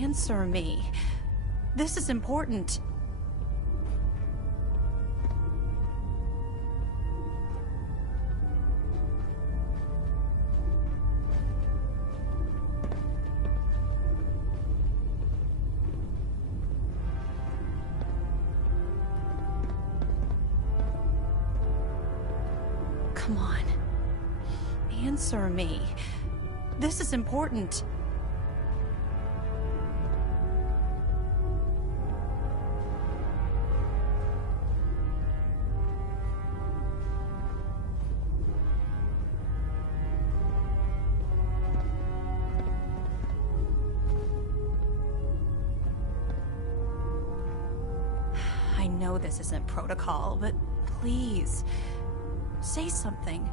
Answer me. This is important. Come on. Answer me. This is important. I know this isn't protocol, but please, say something.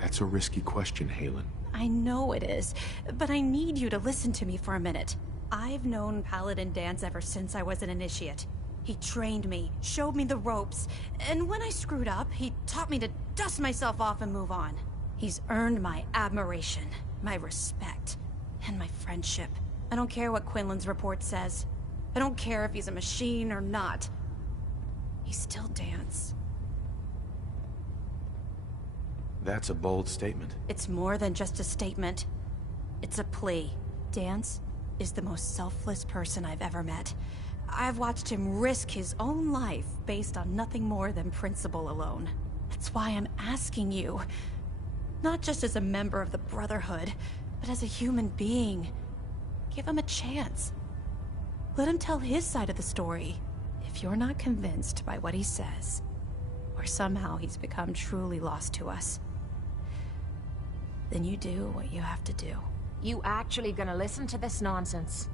That's a risky question, Halen. I know it is, but I need you to listen to me for a minute. I've known Paladin Danse ever since I was an initiate. He trained me, showed me the ropes, and when I screwed up, he taught me to dust myself off and move on. He's earned my admiration, my respect, and my friendship. I don't care what Quinlan's report says. I don't care if he's a machine or not. He's still Danse. That's a bold statement. It's more than just a statement. It's a plea. Danse is the most selfless person I've ever met. I've watched him risk his own life based on nothing more than principle alone. That's why I'm asking you. Not just as a member of the Brotherhood, but as a human being. Give him a chance. Let him tell his side of the story. If you're not convinced by what he says, or somehow he's become truly lost to us, then you do what you have to do. You actually gonna listen to this nonsense?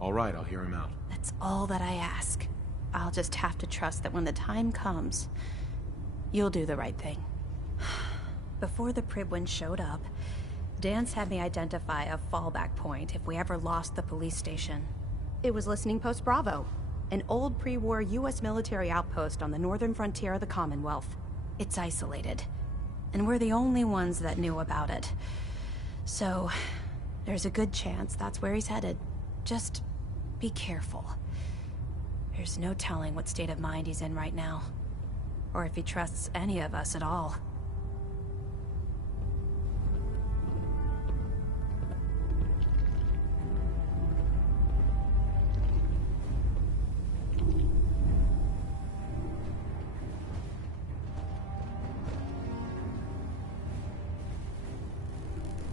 All right, I'll hear him out. That's all that I ask. I'll just have to trust that when the time comes, you'll do the right thing. Before the Pribwin showed up, Danse had me identify a fallback point if we ever lost the police station. It was Listening Post Bravo, an old pre-war US military outpost on the northern frontier of the Commonwealth. It's isolated, and we're the only ones that knew about it. So, there's a good chance that's where he's headed. Just be careful. There's no telling what state of mind he's in right now, or if he trusts any of us at all.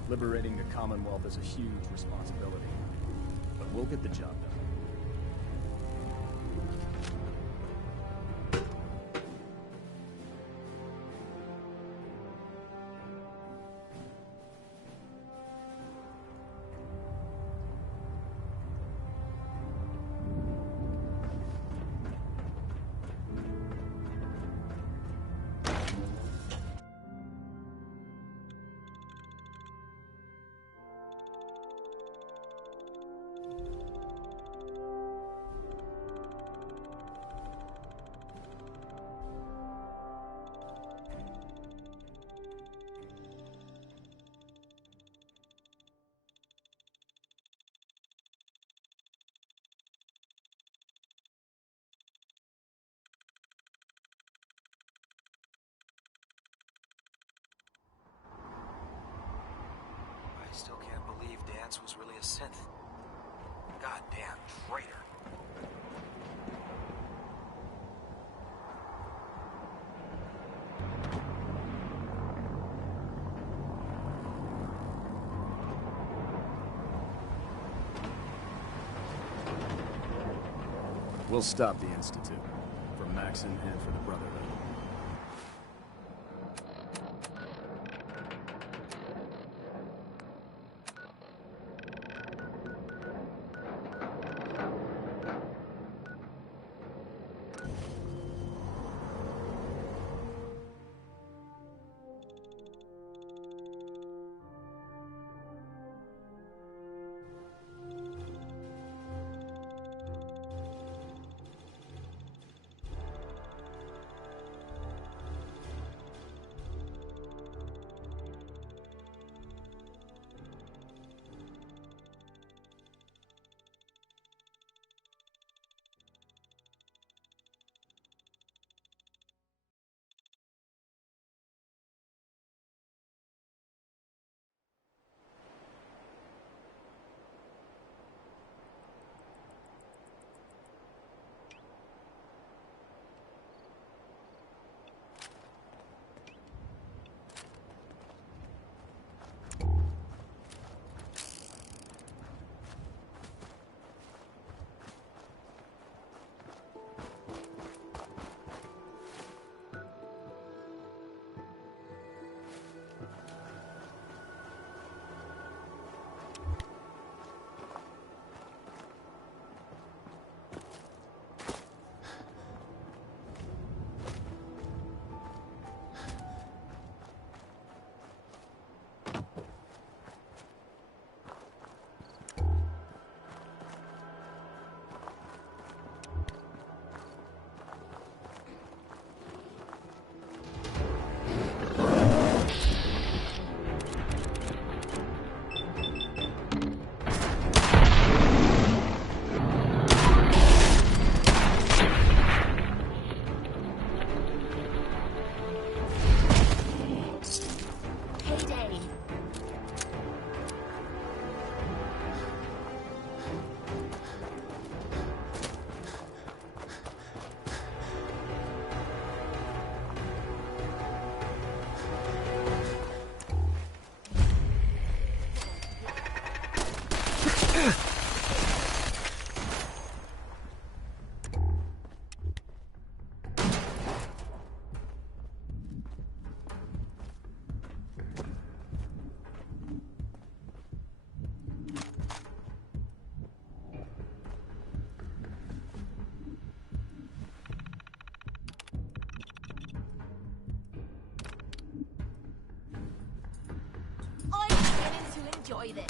Liberating the Commonwealth is a huge responsibility, but we'll get the job done. Vance was really a synth. Goddamn traitor. We'll stop the Institute. For Maxon and for the Brotherhood. Enjoy this.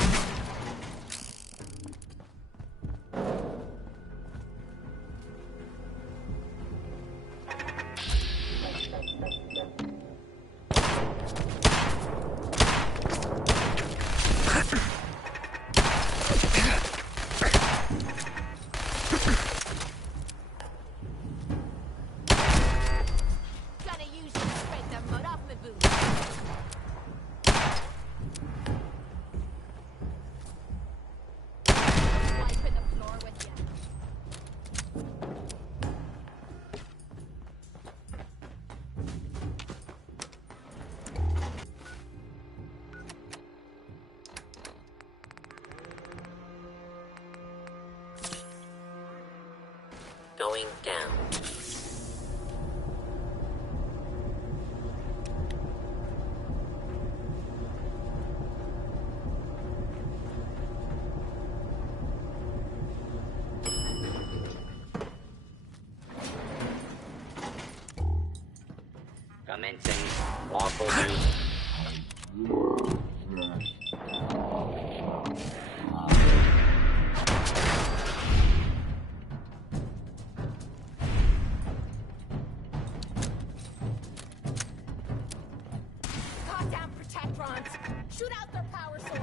Gonna use you to scrape the mud off my boots. Wiping the floor with you. Going down. Commencing lawful use. Goddamn protectrons! Shoot out their power source!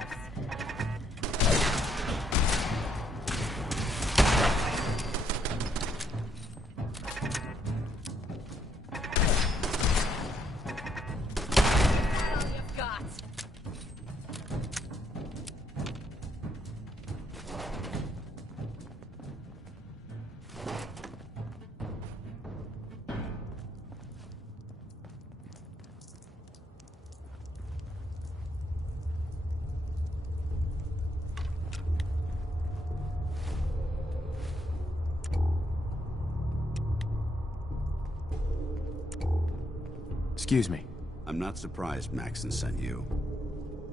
Excuse me. I'm not surprised Maxon sent you.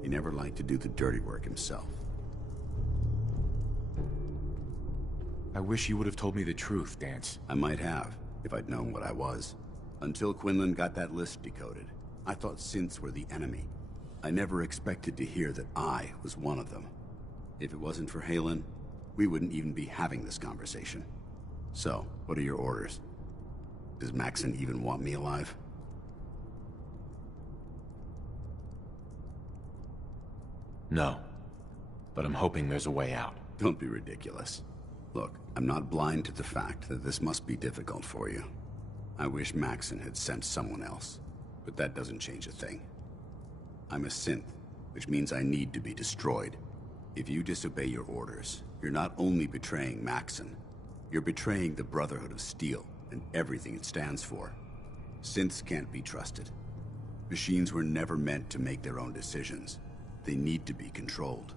He never liked to do the dirty work himself. I wish you would have told me the truth, Dance. I might have, if I'd known what I was. Until Quinlan got that list decoded, I thought synths were the enemy. I never expected to hear that I was one of them. If it wasn't for Halen, we wouldn't even be having this conversation. So, what are your orders? Does Maxon even want me alive? No. But I'm hoping there's a way out. Don't be ridiculous. Look, I'm not blind to the fact that this must be difficult for you. I wish Maxon had sent someone else, but that doesn't change a thing. I'm a synth, which means I need to be destroyed. If you disobey your orders, you're not only betraying Maxon, you're betraying the Brotherhood of Steel and everything it stands for. Synths can't be trusted. Machines were never meant to make their own decisions. They need to be controlled.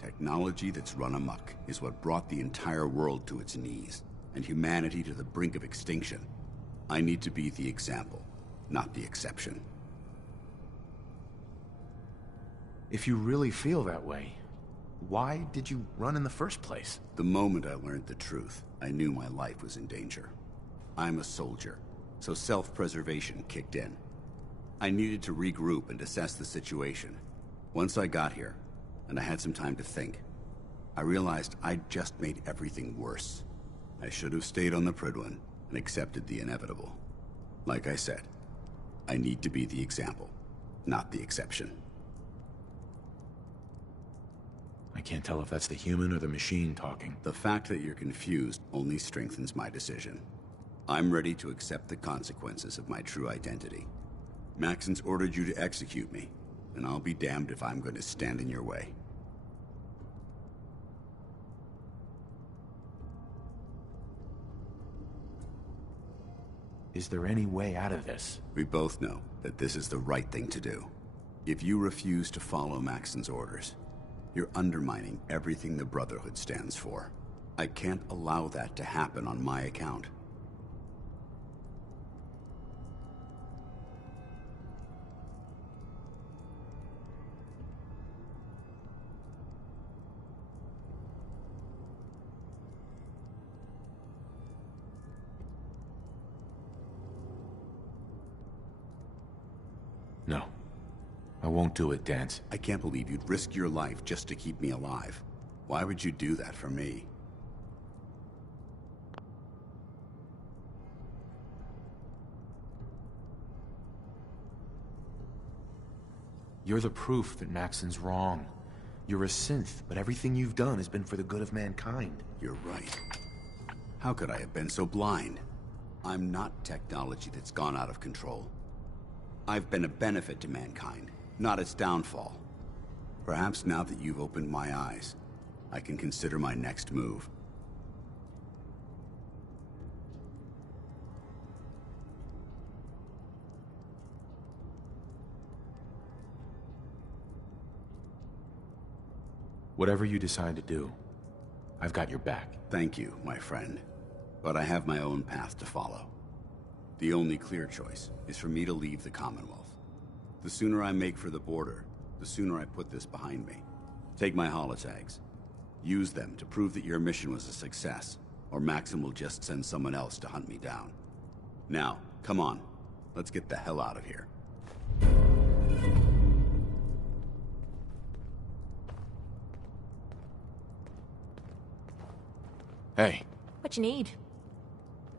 Technology that's run amok is what brought the entire world to its knees, and humanity to the brink of extinction. I need to be the example, not the exception. If you really feel that way, why did you run in the first place? The moment I learned the truth, I knew my life was in danger. I'm a soldier, so self-preservation kicked in. I needed to regroup and assess the situation. Once I got here, and I had some time to think, I realized I'd just made everything worse. I should have stayed on the Prydwen and accepted the inevitable. Like I said, I need to be the example, not the exception. I can't tell if that's the human or the machine talking. The fact that you're confused only strengthens my decision. I'm ready to accept the consequences of my true identity. Maxon's ordered you to execute me, and I'll be damned if I'm going to stand in your way. Is there any way out of this? We both know that this is the right thing to do. If you refuse to follow Maxon's orders, you're undermining everything the Brotherhood stands for. I can't allow that to happen on my account. No. I won't do it, Dance. I can't believe you'd risk your life just to keep me alive. Why would you do that for me? You're the proof that Maxon's wrong. You're a synth, but everything you've done has been for the good of mankind. You're right. How could I have been so blind? I'm not technology that's gone out of control. I've been a benefit to mankind, not its downfall. Perhaps now that you've opened my eyes, I can consider my next move. Whatever you decide to do, I've got your back. Thank you, my friend. But I have my own path to follow. The only clear choice is for me to leave the Commonwealth. The sooner I make for the border, the sooner I put this behind me. Take my holotags. Use them to prove that your mission was a success, or Maxon will just send someone else to hunt me down. Now, come on. Let's get the hell out of here. Hey. What you need?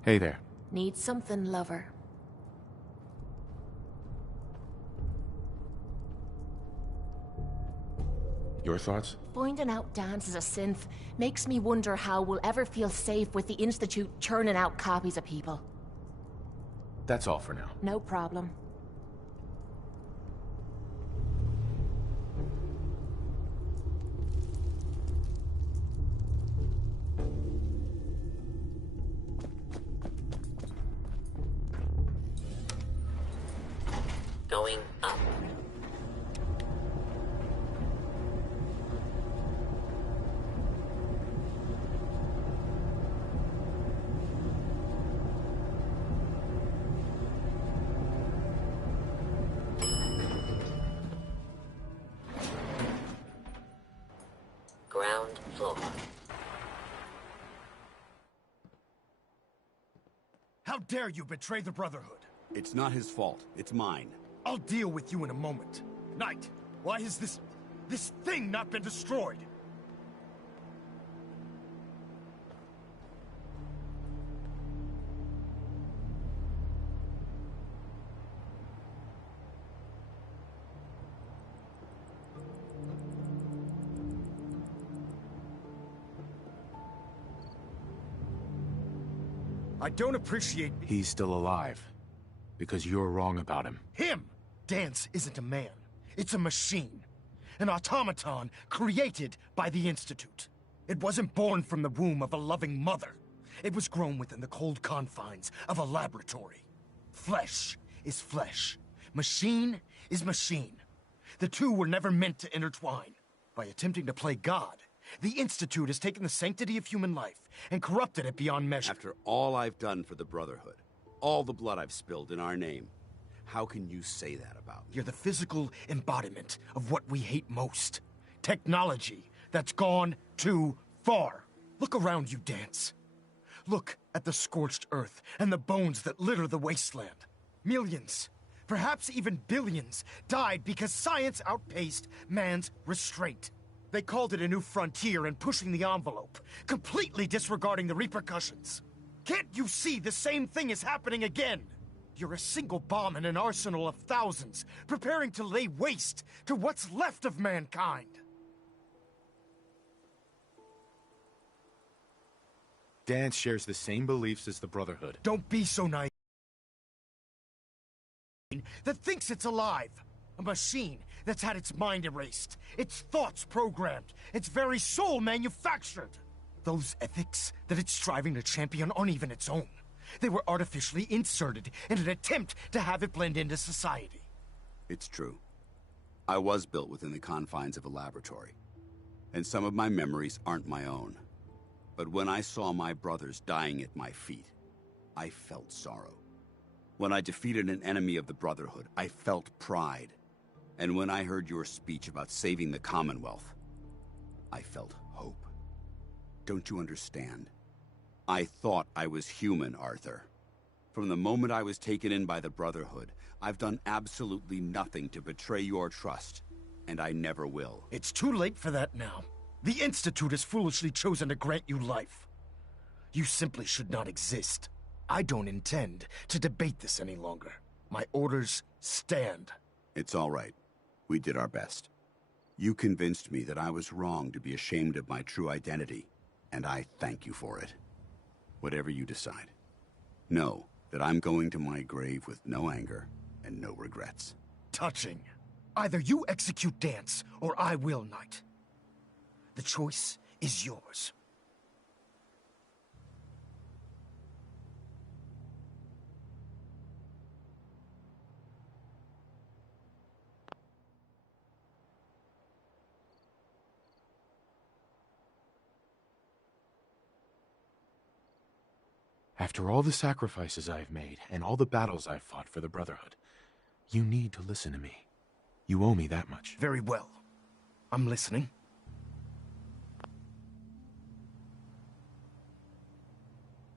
Hey there. Need something, lover. Your thoughts? Finding out Dance is a synth makes me wonder how we'll ever feel safe with the Institute churning out copies of people. That's all for now. No problem. Going up. ground floor. How dare you betray the Brotherhood? It's not his fault. It's mine. I'll deal with you in a moment. Knight, why has this thing not been destroyed? I don't appreciate... He's still alive. Because you're wrong about him. Him! Dance isn't a man. It's a machine. An automaton created by the Institute. It wasn't born from the womb of a loving mother. It was grown within the cold confines of a laboratory. Flesh is flesh. Machine is machine. The two were never meant to intertwine. By attempting to play God, the Institute has taken the sanctity of human life and corrupted it beyond measure. After all I've done for the Brotherhood, all the blood I've spilled in our name, how can you say that about me? You're the physical embodiment of what we hate most. Technology that's gone too far. Look around you, Dance. Look at the scorched earth and the bones that litter the wasteland. Millions, perhaps even billions, died because science outpaced man's restraint. They called it a new frontier and pushing the envelope, completely disregarding the repercussions. Can't you see the same thing is happening again? You're a single bomb in an arsenal of thousands, preparing to lay waste to what's left of mankind. Dance shares the same beliefs as the Brotherhood. Don't be so naive. That thinks it's alive. A machine that's had its mind erased, its thoughts programmed, its very soul manufactured. Those ethics that it's striving to champion aren't even its own. They were artificially inserted in an attempt to have it blend into society. It's true. I was built within the confines of a laboratory, and some of my memories aren't my own. But when I saw my brothers dying at my feet, I felt sorrow. When I defeated an enemy of the Brotherhood, I felt pride. And when I heard your speech about saving the Commonwealth, I felt hope. Don't you understand? I thought I was human, Arthur. From the moment I was taken in by the Brotherhood, I've done absolutely nothing to betray your trust, and I never will. It's too late for that now. The Institute has foolishly chosen to grant you life. You simply should not exist. I don't intend to debate this any longer. My orders stand. It's all right. We did our best. You convinced me that I was wrong to be ashamed of my true identity, and I thank you for it. Whatever you decide. Know that I'm going to my grave with no anger and no regrets. Touching. Either you execute Dance, or I will, Knight. The choice is yours. After all the sacrifices I've made, and all the battles I've fought for the Brotherhood, you need to listen to me. You owe me that much. Very well. I'm listening.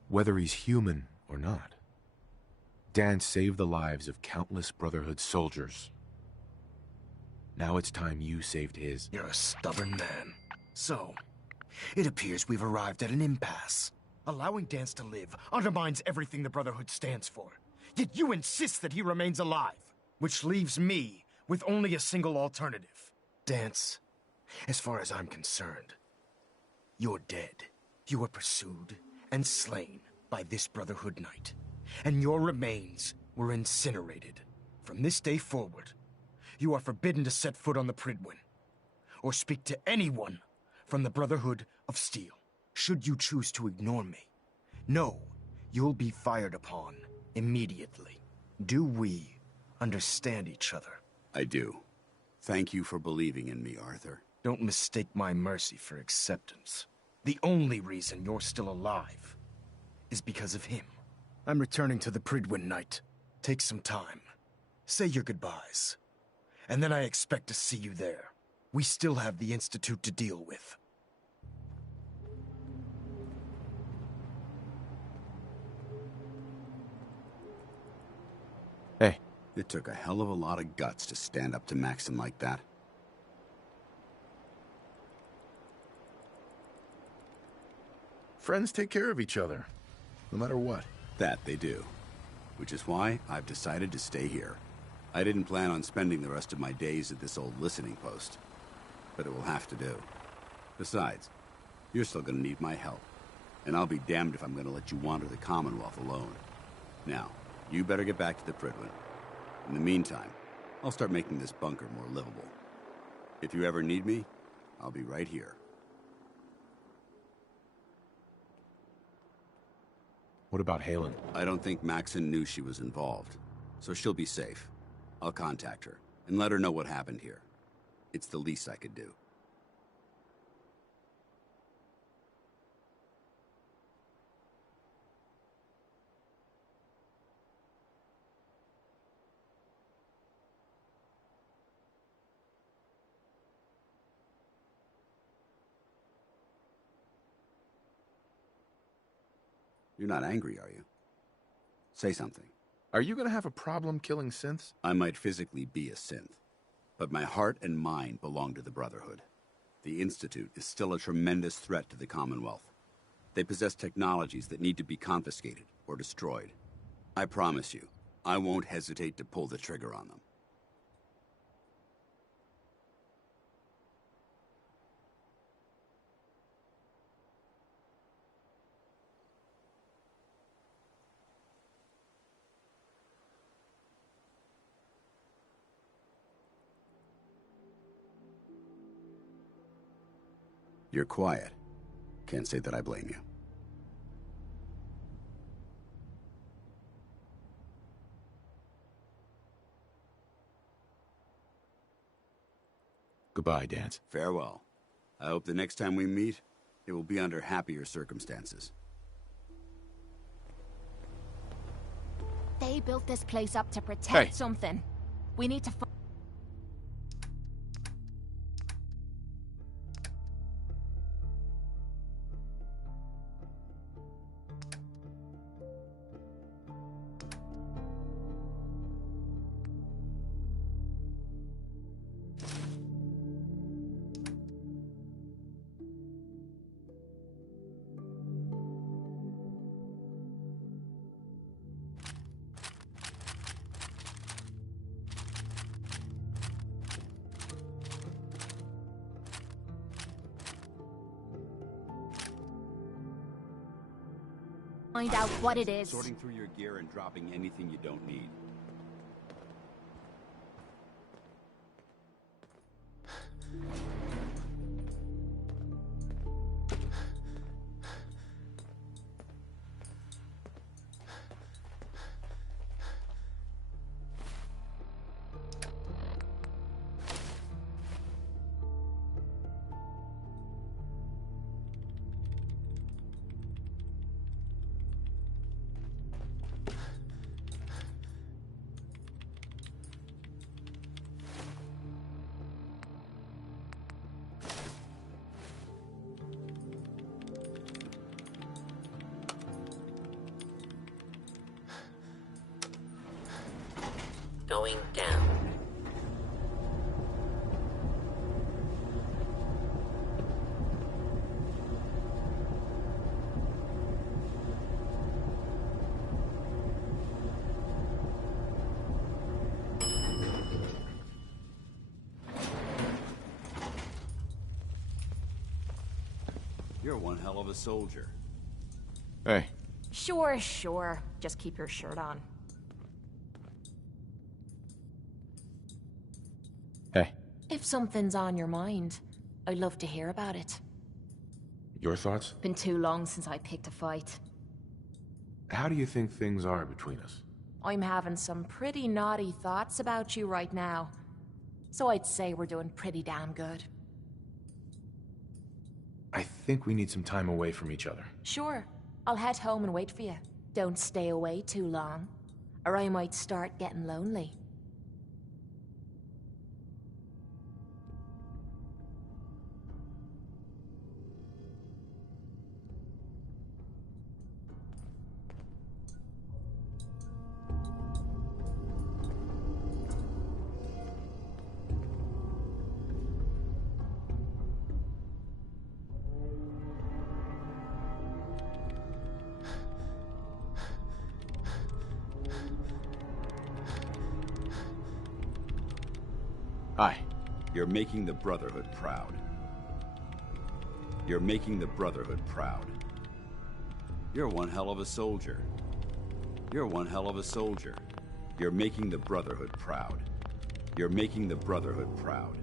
Whether he's human or not, Dan saved the lives of countless Brotherhood soldiers. Now it's time you saved his. You're a stubborn man. So, it appears we've arrived at an impasse. Allowing Dance to live undermines everything the Brotherhood stands for. Yet you insist that he remains alive, which leaves me with only a single alternative. Dance, as far as I'm concerned, you're dead. You were pursued and slain by this Brotherhood Knight, and your remains were incinerated. From this day forward, you are forbidden to set foot on the Pridwin, or speak to anyone from the Brotherhood of Steel. Should you choose to ignore me, know you'll be fired upon immediately. Do we understand each other? I do. Thank you for believing in me, Arthur. Don't mistake my mercy for acceptance. The only reason you're still alive is because of him. I'm returning to the Pridwin, Knight. Take some time. Say your goodbyes. And then I expect to see you there. We still have the Institute to deal with. It took a hell of a lot of guts to stand up to Maxon like that. Friends take care of each other, no matter what. That they do. Which is why I've decided to stay here. I didn't plan on spending the rest of my days at this old listening post, but it will have to do. Besides, you're still gonna need my help, and I'll be damned if I'm gonna let you wander the Commonwealth alone. Now, you better get back to the Prydwen. In the meantime, I'll start making this bunker more livable. If you ever need me, I'll be right here. What about Halen? I don't think Maxon knew she was involved, so she'll be safe. I'll contact her and let her know what happened here. It's the least I could do. You're not angry, are you? Say something. Are you gonna have a problem killing synths? I might physically be a synth, but my heart and mind belong to the Brotherhood. The Institute is still a tremendous threat to the Commonwealth. They possess technologies that need to be confiscated or destroyed. I promise you, I won't hesitate to pull the trigger on them. You're quiet. Can't say that I blame you. Goodbye, Dance. Farewell. I hope the next time we meet, it will be under happier circumstances. They built this place up to protect Hey. something. We need to find out what it is. Sorting through your gear and dropping anything you don't need. Going down. You're one hell of a soldier. Hey. Sure, sure. Just keep your shirt on. Hey. If something's on your mind, I'd love to hear about it. Your thoughts? Been too long since I picked a fight. How do you think things are between us? I'm having some pretty naughty thoughts about you right now. So I'd say we're doing pretty damn good. I think we need some time away from each other. Sure. I'll head home and wait for you. Don't stay away too long, or I might start getting lonely. Aye. You're making the Brotherhood proud. You're making the Brotherhood proud. You're one hell of a soldier. You're one hell of a soldier. You're making the Brotherhood proud. You're making the Brotherhood proud.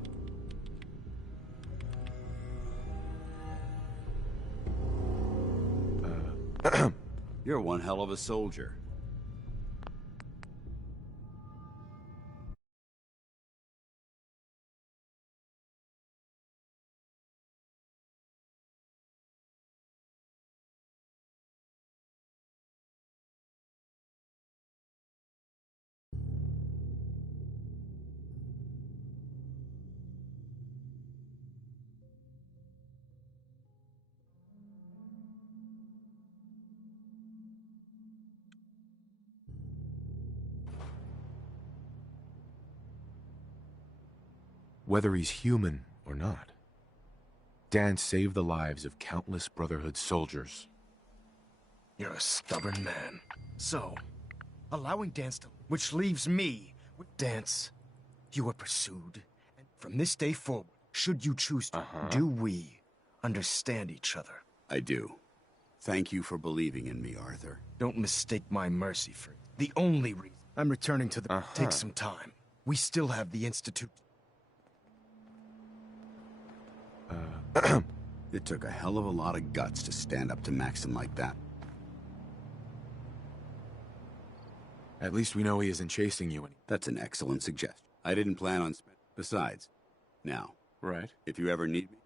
You're one hell of a soldier. Whether he's human or not, Dan saved the lives of countless Brotherhood soldiers. You're a stubborn man. So, allowing Dance to... Which leaves me with Dance. You were pursued. And from this day forward, should you choose to, do we understand each other? I do. Thank you for believing in me, Arthur. Don't mistake my mercy for it. The only reason I'm returning to the... Take some time. We still have the Institute. It took a hell of a lot of guts to stand up to Maxim like that. At least we know he isn't chasing you any. That's an excellent suggestion. I didn't plan on Besides, now, Right. if you ever need me...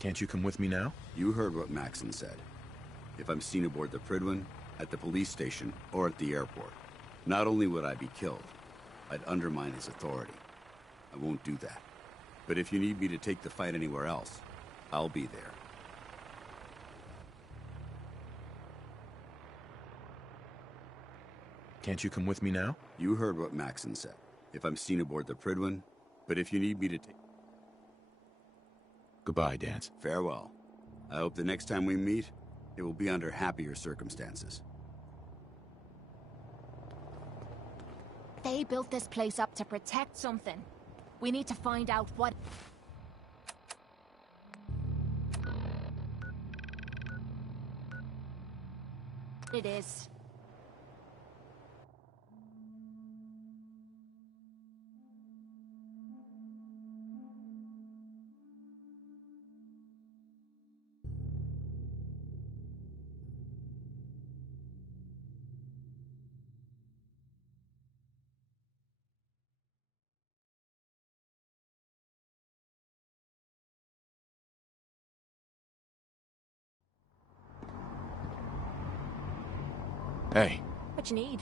Can't you come with me now? You heard what Maxim said. If I'm seen aboard the Prydwen, at the police station, or at the airport, not only would I be killed, I'd undermine his authority. I won't do that. But if you need me to take the fight anywhere else, I'll be there. Can't you come with me now? You heard what Maxim said. If I'm seen aboard the Prydwen, but if you need me to take... Goodbye, Dance. Farewell. I hope the next time we meet, it will be under happier circumstances. They built this place up to protect something. We need to find out what... it is. Hey. What you need?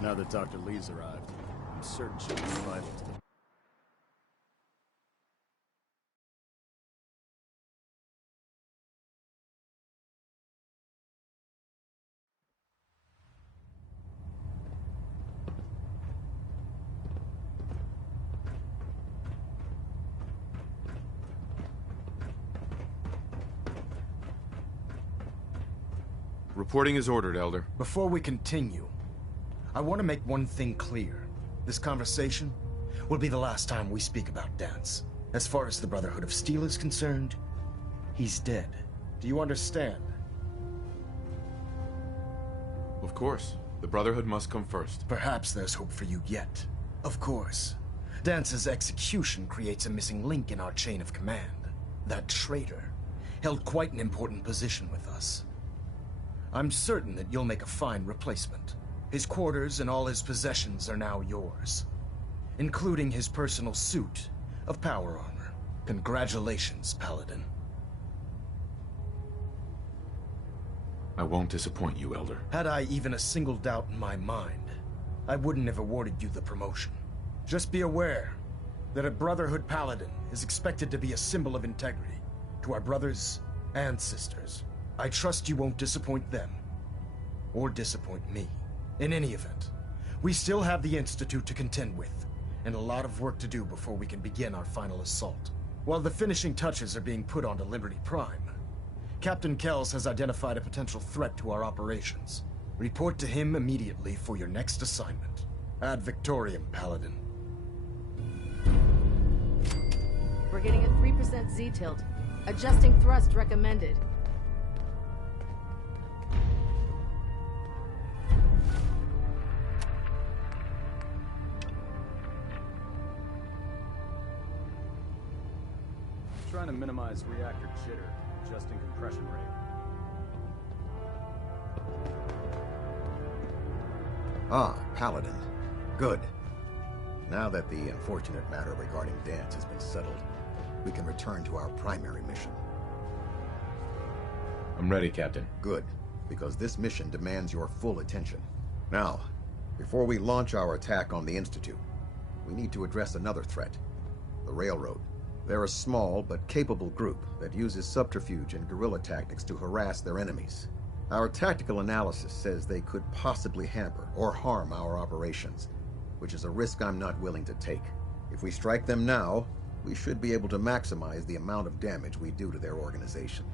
Now that Dr. Lee's arrived, I'm certain she'll be vital to the... Reporting is ordered, Elder. Before we continue, I want to make one thing clear. This conversation will be the last time we speak about Dance. As far as the Brotherhood of Steel is concerned, he's dead. Do you understand? Of course. The Brotherhood must come first. Perhaps there's hope for you yet. Of course. Dance's execution creates a missing link in our chain of command. That traitor held quite an important position with us. I'm certain that you'll make a fine replacement. His quarters and all his possessions are now yours, including his personal suit of power armor. Congratulations, Paladin. I won't disappoint you, Elder. Had I even a single doubt in my mind, I wouldn't have awarded you the promotion. Just be aware that a Brotherhood Paladin is expected to be a symbol of integrity to our brothers and sisters. I trust you won't disappoint them, or disappoint me. In any event, we still have the Institute to contend with, and a lot of work to do before we can begin our final assault. While the finishing touches are being put onto Liberty Prime, Captain Kells has identified a potential threat to our operations. Report to him immediately for your next assignment. Ad Victoriam, Paladin. We're getting a 3% Z-tilt. Adjusting thrust recommended. Trying to minimize reactor jitter, adjusting compression rate. Ah, Paladin. Good. Now that the unfortunate matter regarding Dance has been settled, we can return to our primary mission. I'm ready, Captain. Good, because this mission demands your full attention. Now, before we launch our attack on the Institute, we need to address another threat, the Railroad. They're a small but capable group that uses subterfuge and guerrilla tactics to harass their enemies. Our tactical analysis says they could possibly hamper or harm our operations, which is a risk I'm not willing to take. If we strike them now, we should be able to maximize the amount of damage we do to their organization.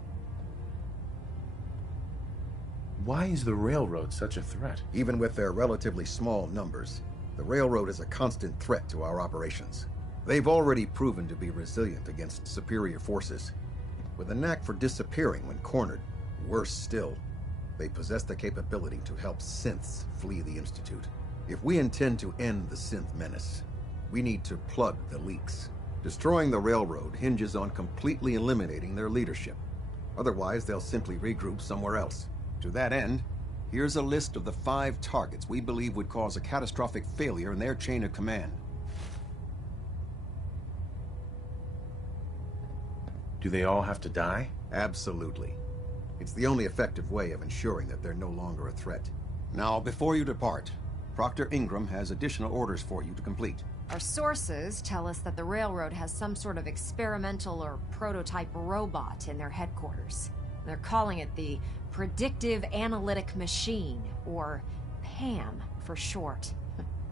Why is the Railroad such a threat? Even with their relatively small numbers, the Railroad is a constant threat to our operations. They've already proven to be resilient against superior forces, with a knack for disappearing when cornered. Worse still, they possess the capability to help synths flee the Institute. If we intend to end the synth menace, we need to plug the leaks. Destroying the Railroad hinges on completely eliminating their leadership. Otherwise, they'll simply regroup somewhere else. To that end, here's a list of the 5 targets we believe would cause a catastrophic failure in their chain of command. Do they all have to die? Absolutely. It's the only effective way of ensuring that they're no longer a threat. Now, before you depart, Proctor Ingram has additional orders for you to complete. Our sources tell us that the Railroad has some sort of experimental or prototype robot in their headquarters. They're calling it the Predictive Analytic Machine, or PAM for short.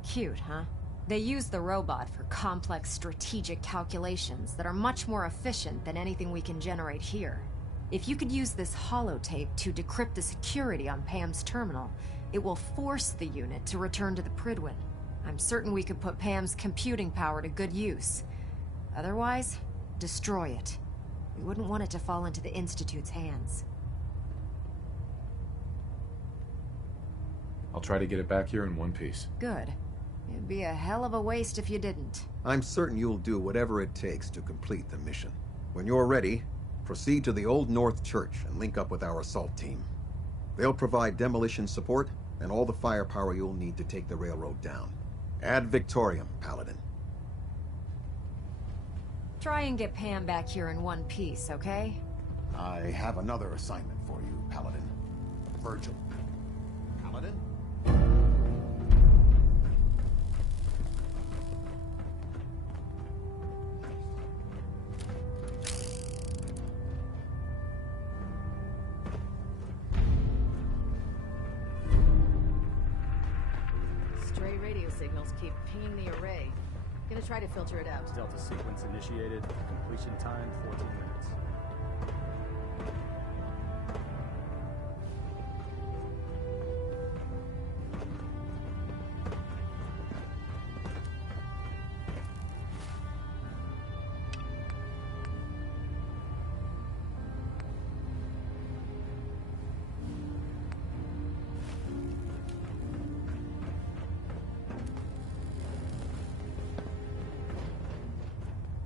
Cute, huh? They use the robot for complex strategic calculations that are much more efficient than anything we can generate here. If you could use this holotape to decrypt the security on Pam's terminal, it will force the unit to return to the Prydwen. I'm certain we could put Pam's computing power to good use. Otherwise, destroy it. We wouldn't want it to fall into the Institute's hands. I'll try to get it back here in one piece. Good. It'd be a hell of a waste if you didn't. I'm certain you'll do whatever it takes to complete the mission. When you're ready, proceed to the Old North Church and link up with our assault team. They'll provide demolition support and all the firepower you'll need to take the Railroad down. Ad Victoriam, Paladin. Try and get Pam back here in one piece, okay? I have another assignment for you, Paladin. Virgil. Paladin? Stray radio signals keep pinging the array. Gonna try to filter it out. Delta sequence initiated. Completion time 14 minutes.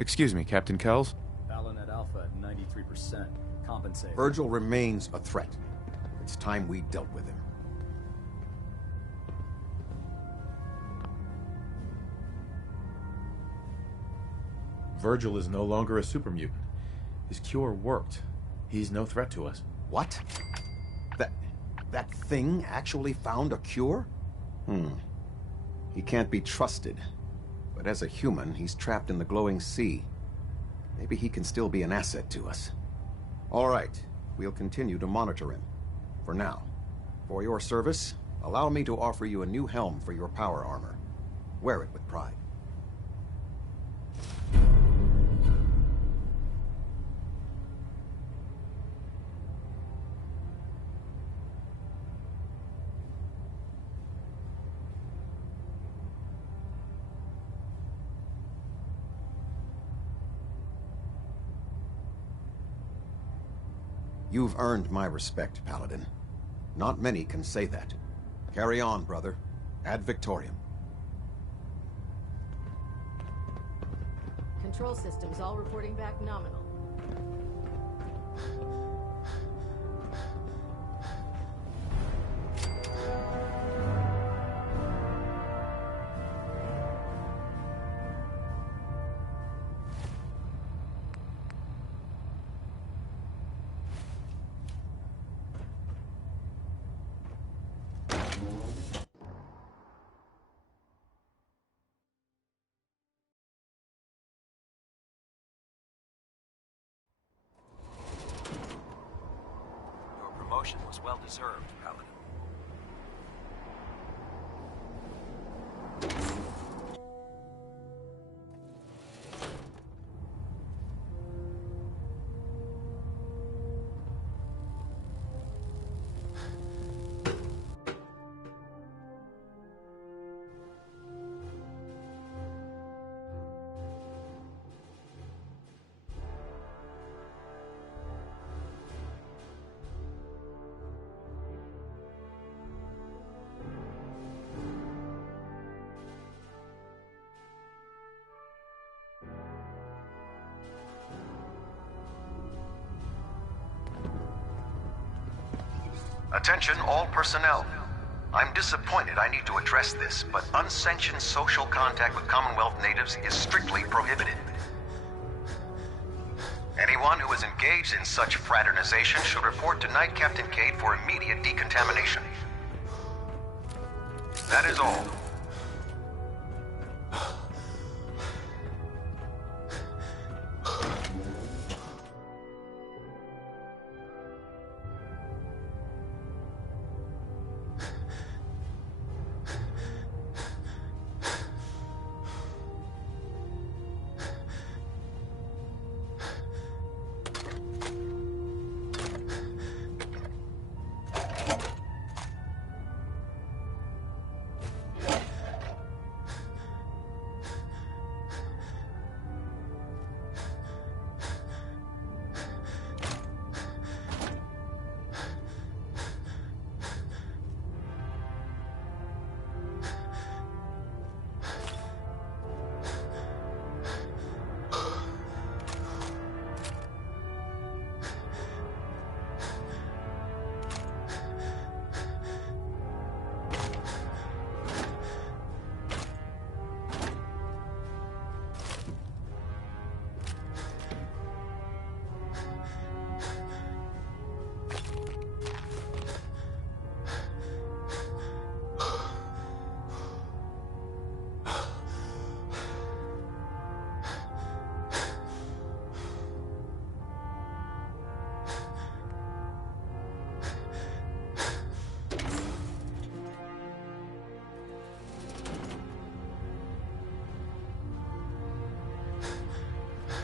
Excuse me, Captain Kells? Fallon at Alpha at 93%. Compensate. Virgil remains a threat. It's time we dealt with him. Virgil is no longer a super mutant. His cure worked. He's no threat to us. What? That thing actually found a cure? He can't be trusted. But as a human, he's trapped in the glowing sea. Maybe he can still be an asset to us. All right, we'll continue to monitor him. For now. For your service, allow me to offer you a new helm for your power armor. Wear it with pride. You've earned my respect, Paladin. Not many can say that. Carry on, brother. Ad Victoriam. Control systems all reporting back nominal. Your promotion was well deserved, Paladin. Attention all personnel. I'm disappointed I need to address this, but unsanctioned social contact with Commonwealth natives is strictly prohibited. Anyone who is engaged in such fraternization should report to Knight Captain Cade for immediate decontamination. That is all.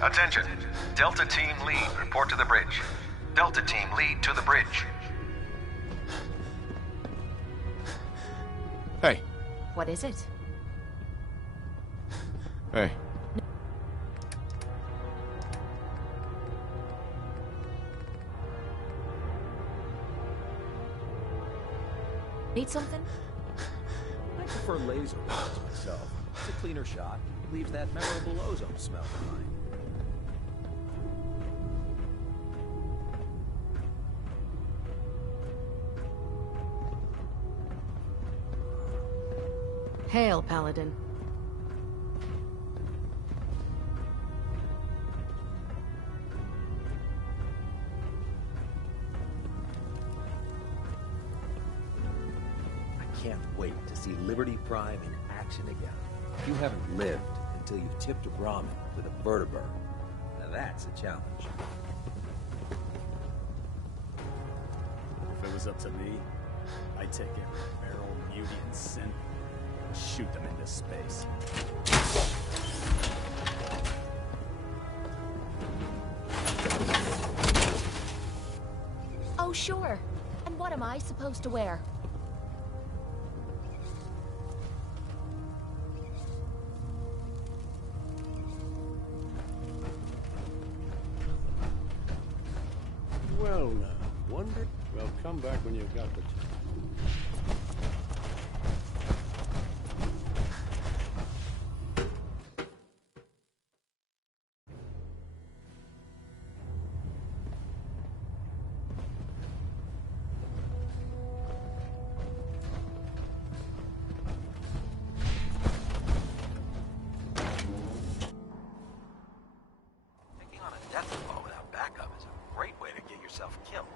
Attention. Delta Team Lead, report to the bridge. Delta Team Lead to the bridge. Hey. What is it? Hey. Need something? I prefer laser rounds myself. It's a cleaner shot. Leaves that memorable ozone smell behind. Hail, Paladin. I can't wait to see Liberty Prime in action again. You haven't lived until you've tipped a Brahmin with a vertibird. Now that's a challenge. If it was up to me, I'd take every barrel, beauty, and sin and shoot them into space. Oh, sure. And what am I supposed to wear? Well, now. Come back when you've got the time. Taking on a death blow without backup is a great way to get yourself killed.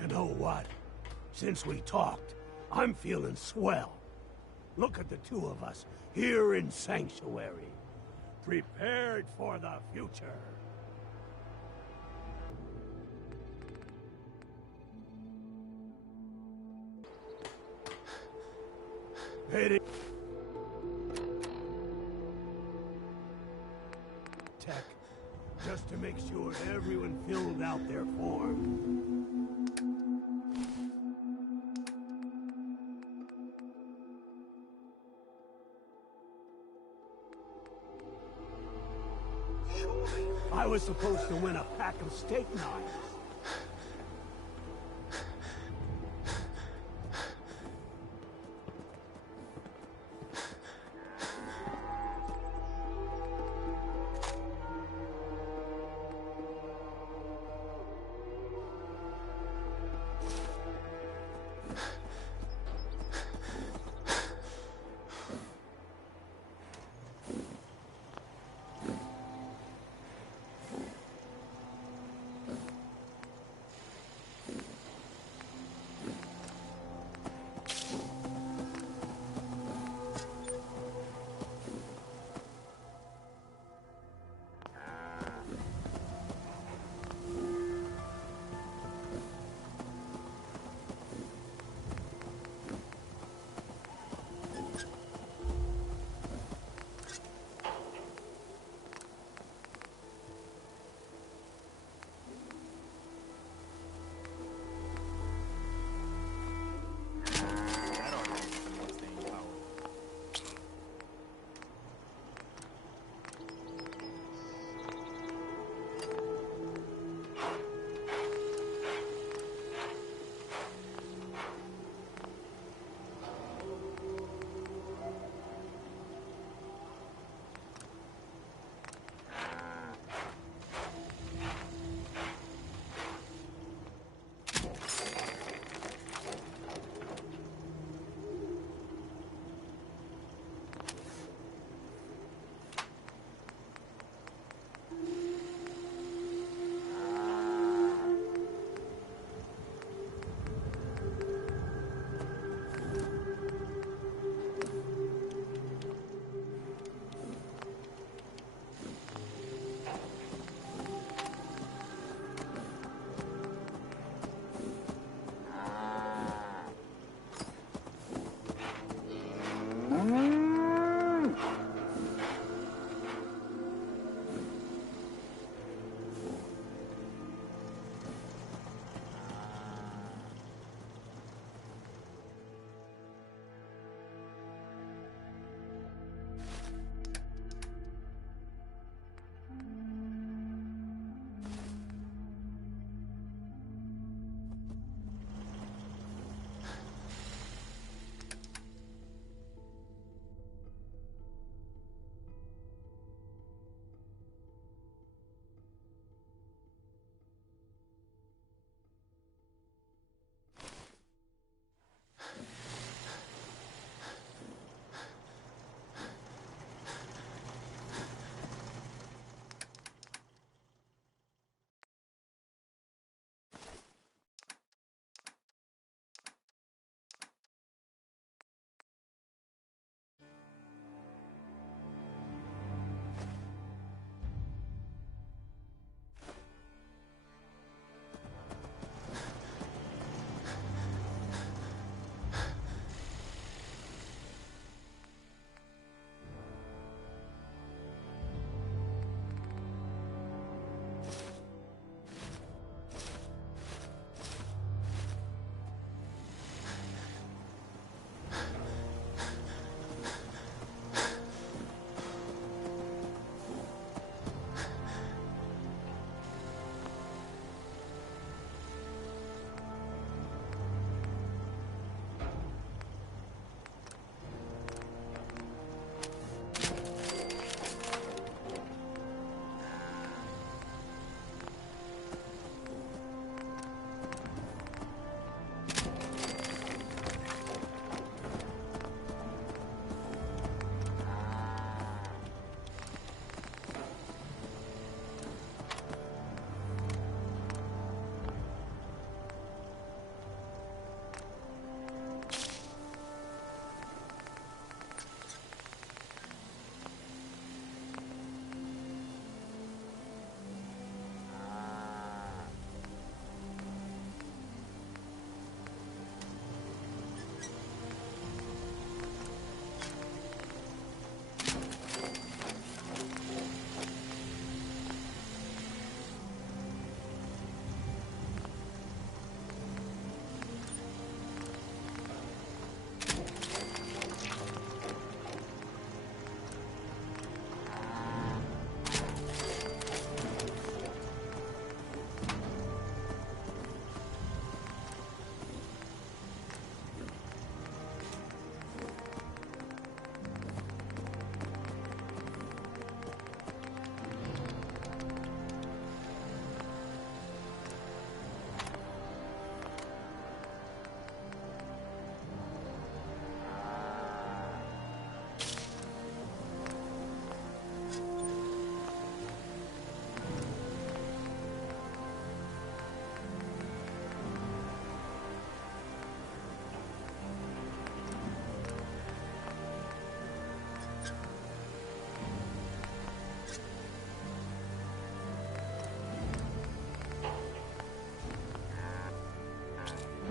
You know what? Since we talked, I'm feeling swell. Look at the two of us here in Sanctuary, prepared for the future. Heading tech, just to make sure everyone filled out their form. I was supposed to win a pack of steak knives.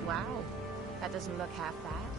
Wow. That doesn't look half bad.